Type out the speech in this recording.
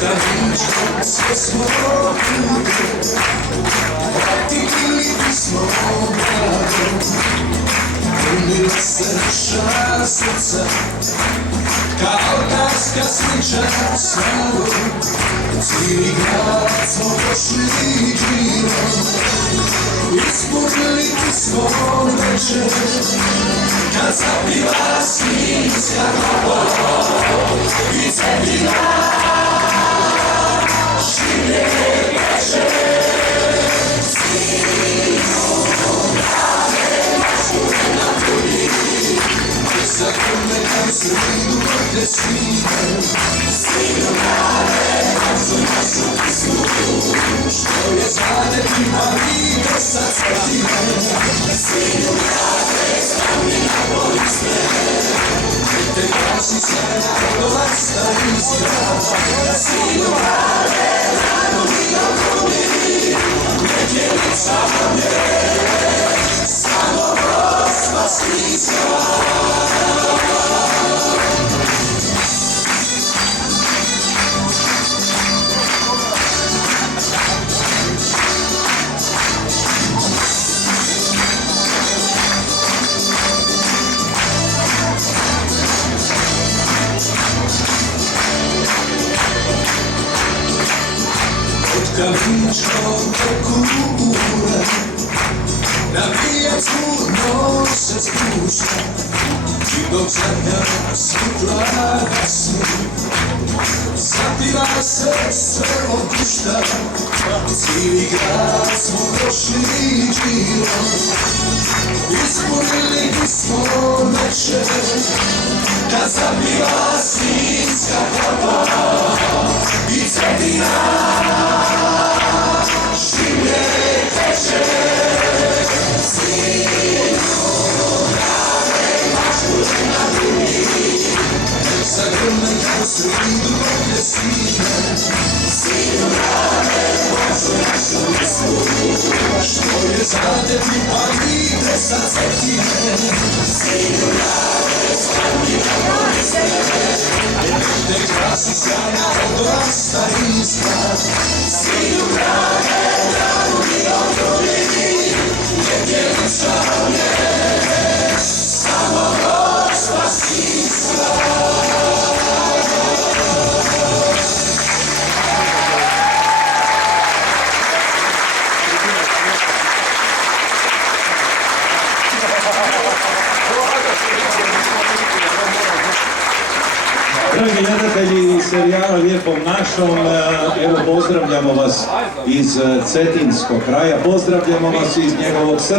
da viđem sve smo ljude, vratili bismo gradom, punila se naša srca, kao danska sliča slavom, cijeli grad smo došli džirom, ispunili bismo večer, kad zapiva svinjska kola i cedina šilje veče. Sinu grade našu na tulji, za krme nam sredu vrde svine. Sinu grade našu pismu, što je zade primarite sa cvetine. Sinu grade stavni na polisne, te glasi se narodova starinska. Sinu grade narodina pomiri, ne djeli samo nje, samo Gospa Sinjska. Kamičkom do kure, navijac mudno se spušta, i dok zadnja svjetla gasne, zapiva srce opušta, cijeli grad smo došli džirom, ispunili bismo večer, kad zapiva svinjska kola i cedina šilje teče. Sinu grade našu na tulji, za grme kao sredu vrde svine. Sinu grade našu pismu, što je zade primarite sa cvetine. Sinu grade stavni na polisne, te glasi sjajna rodova starinska. Sinu grade narodina pomiri, ne djeli čavlje, samo Gospa Sinjska. Dragi gledatelji serijala Lijepom našom, evo pozdravljamo vas iz cetinskog kraja, pozdravljamo vas iz njegovog srca.